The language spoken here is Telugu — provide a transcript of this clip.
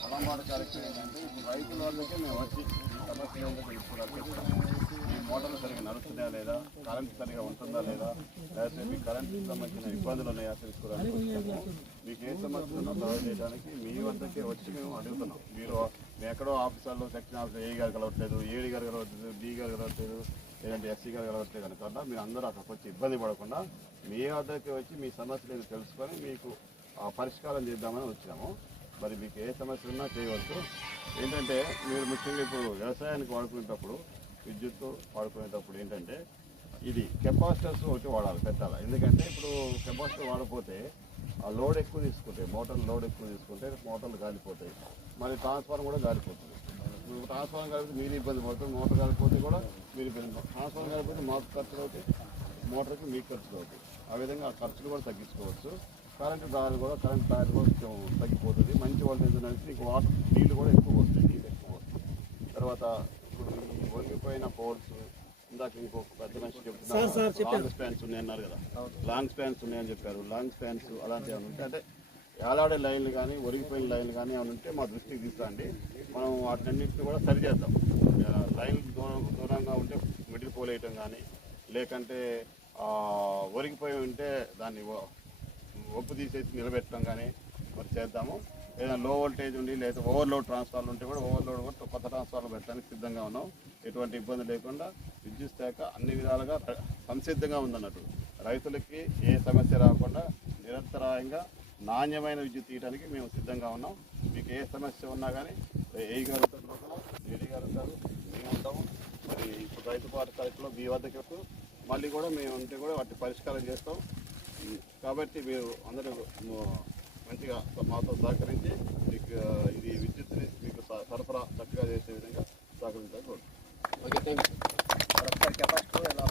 పొలం వాడ కార్యక్రమం ఏంటంటే ఇప్పుడు రైతుల వాళ్ళకే మేము వచ్చి ఈ సమస్య ఏంటో తెలుసుకోవాలి మీ మోటార్లు సరిగ్గా నడుస్తున్నాయా లేదా కరెంట్ సరిగా ఉంటుందా లేదా లేకపోతే మీ కరెంట్కి సంబంధించిన ఇబ్బందులు ఉన్నాయా తెలుసుకోవడానికి మీకు ఏ సమస్యలు ఉన్నా సాల్వ్ చేయడానికి మీ వద్దకే వచ్చి మేము అడుగుతున్నాం మీరు మేము ఎక్కడో ఆఫీసర్లో సెక్షన్ ఆఫీసర్ ఏ గారు కలవట్లేదు ఏడి గారు కలవట్లేదు డి గారు కలవట్లేదు లేదంటే ఎస్సీ గారు కలవట్లేదు అనుకున్నా మీరు అందరూ అక్కడికి వచ్చి ఇబ్బంది పడకుండా మీ వద్దకే వచ్చి మీ సమస్యలు తెలుసుకొని మీకు పరిష్కారం చేద్దామని వచ్చినాము. మరి మీకు ఏ సమస్య ఉన్నా చేయవచ్చు. ఏంటంటే మీరు ముఖ్యంగా ఇప్పుడు వ్యవసాయానికి వాడుకునేటప్పుడు విద్యుత్ వాడుకునేటప్పుడు ఏంటంటే ఇది కెపాసిటర్స్ ఒకటి వాడాలి పెట్టాలి. ఎందుకంటే ఇప్పుడు కెపాసిటర్ వాడకపోతే ఆ లోడ్ ఎక్కువ తీసుకుంటే మోటార్ లోడ్ ఎక్కువ తీసుకుంటే మోటార్లు కాలిపోతాయి మరి ట్రాన్స్ఫార్మర్ కూడా కాలిపోతుంది ట్రాన్స్ఫార్మర్ కలిపితే మీరు ఇబ్బంది పడుతుంది మోటార్ కాలిపోతే కూడా మీరు ఇబ్బంది ట్రాన్స్ఫార్మర్ కాలిపోతే మాకు ఖర్చులు అవుతాయి మోటార్కి మీకు ఖర్చులు అవుతాయి. ఆ విధంగా ఆ ఖర్చులు కూడా తగ్గించుకోవచ్చు. కరెంటు దారి కూడా కరెంట్ దారి కూడా కొంచెం తగ్గిపోతుంది. మంచి వోల్టేజ్ అనేది మీకు వాటర్ నీళ్ళు కూడా ఎక్కువ వస్తాయి నీళ్ళు ఎక్కువ వస్తాయి. తర్వాత ఇప్పుడు ఈ వంగిపోయిన పోల్స్ ఇందాక ఇంకొక పెద్ద మనిషి చెప్తున్నారు లాంగ్ స్పాన్స్ ఉన్నాయన్నారు కదా. లాంగ్ స్పాన్స్ ఉన్నాయని చెప్పారు. లాంగ్ స్పాన్స్ అలాంటివి ఏమైనా ఉంటే అంటే ఏలాడే లైన్లు కానీ ఒరిగిపోయిన లైన్లు కానీ ఏమైనా ఉంటే మా దృష్టికి తీసుకురండి మనం వాటినన్నింటిని కూడా సరి చేద్దాం. లైన్ దూరం దూరంగా ఉంటే మిడిల్ పోల్ వేయటం కానీ లేకంటే ఒరిగిపోయి ఉంటే దాన్ని ఒప్పు తీసేసి నిలబెట్టడం కానీ మరి చేద్దాము. ఏదైనా లో వోల్టేజ్ ఉండి లేదా ఓవర్లోడ్ ట్రాన్స్ఫార్మర్ ఉంటే కూడా ఓవర్లోడ్ కూడా కొత్త ట్రాన్స్ఫార్మర్ పెట్టడానికి సిద్ధంగా ఉన్నాం. ఎటువంటి ఇబ్బంది లేకుండా విద్యుత్ శాఖ అన్ని విధాలుగా సంసిద్ధంగా ఉందన్నట్టు. రైతులకి ఏ సమస్య రాకుండా నిరంతరాయంగా నాణ్యమైన విద్యుత్ తీయడానికి మేము సిద్ధంగా ఉన్నాం. మీకు ఏ సమస్య ఉన్నా కానీ ఏ గారు ఉంటారు ఏడీ గారు ఉంటారు మేము ఉంటాము. మరి ఇప్పుడు రైతు పాట తరఫులో మీ వద్దకు మళ్ళీ కూడా మేము ఉంటే కూడా వాటి పరిష్కారం చేస్తాం. కాబట్టి మీరు అందరూ మంచిగా మాతో సహకరించి మీకు ఇది విద్యుత్ని మీకు సరఫరా చక్కగా చేసే విధంగా సహకరించాలి ఓకే థ్యాంక్ యూ